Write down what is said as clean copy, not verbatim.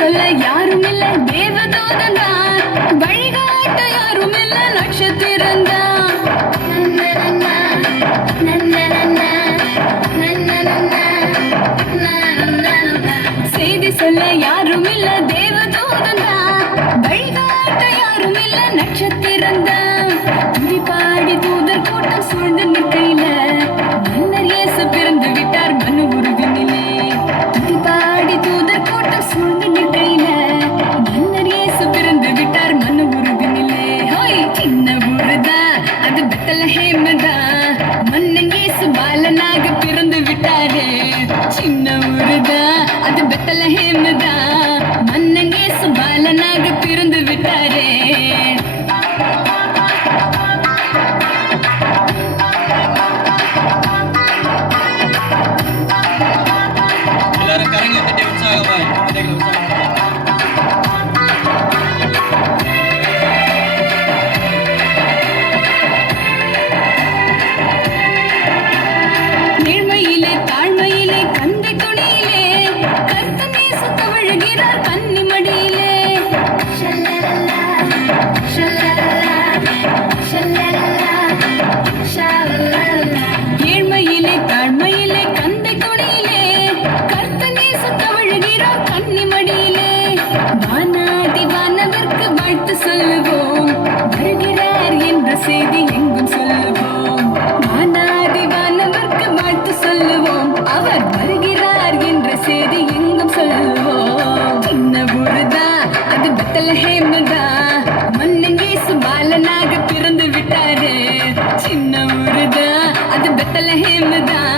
சொல்ல யாரும் இல்ல தேவதூதன் தான், வழிகாட்ட யாரும் இல்ல நட்சத்திரம் தான். செய்தி சொல்ல யாரும் இல்ல தேவதூதன் தான், வழிகாட்ட யாரும் இல்ல நட்சத்திரம் தான். துதிபாடி தூதர் கூட்டம் சூழ்ந்து நிற்கையில மன்னர் இயேசு பிறந்து விட்டார் மனு உருவினிலே. துதிபாடி தூதர் கூட்டம் சூழ்ந்து நிற்கையில மன்னர் இயேசு பிறந்து விட்டார் மனு உருவினிலே. ஹோய் சின்ன ஊருதான் அது பெத்லஹேம் தான், மன்னன் இயேசு பாலனாக பிறந்து விட்டாரே. சின்ன ஊருதான் அது பெத்லஹேம் தான், மன்னன் இயேசு பாலனாக பிறந்து விட்டாரே. எல்லாரும் கரங்களை தட்டி உற்சாகமாய் குழந்தைகளை உற்சாகமாய் நேர்மையிலே தாழ்மையிலே கந்தை துணியிலே கர்த்தர் இயேசு தவழுகிறார் கன்னிமடியிலே. ஏழ்மையிலே தாழ்மையிலே கந்தை துணியிலே கர்த்தர் இயேசு தவழுகிறார் கன்னிமடியிலே. வானாதி வானவர்க்கு வாழ்த்து சொல்லுவோம், வருகிறார் என்ற செய்தி எங்கும் சொல்லுவோம். வானாதி வானவர்க்கு வாழ்த்து சொல்லுவோம், அவர் வருகிறார் என்ற செய்தி எங்கும் சொல்லுவோம். சின்ன ஊருதான் அது பெத்லஹேம் தான், மன்னன் இயேசு பாலனாக பிறந்து விட்டாரே. சின்ன ஊருதான் அது பெத்லஹேம் தான்,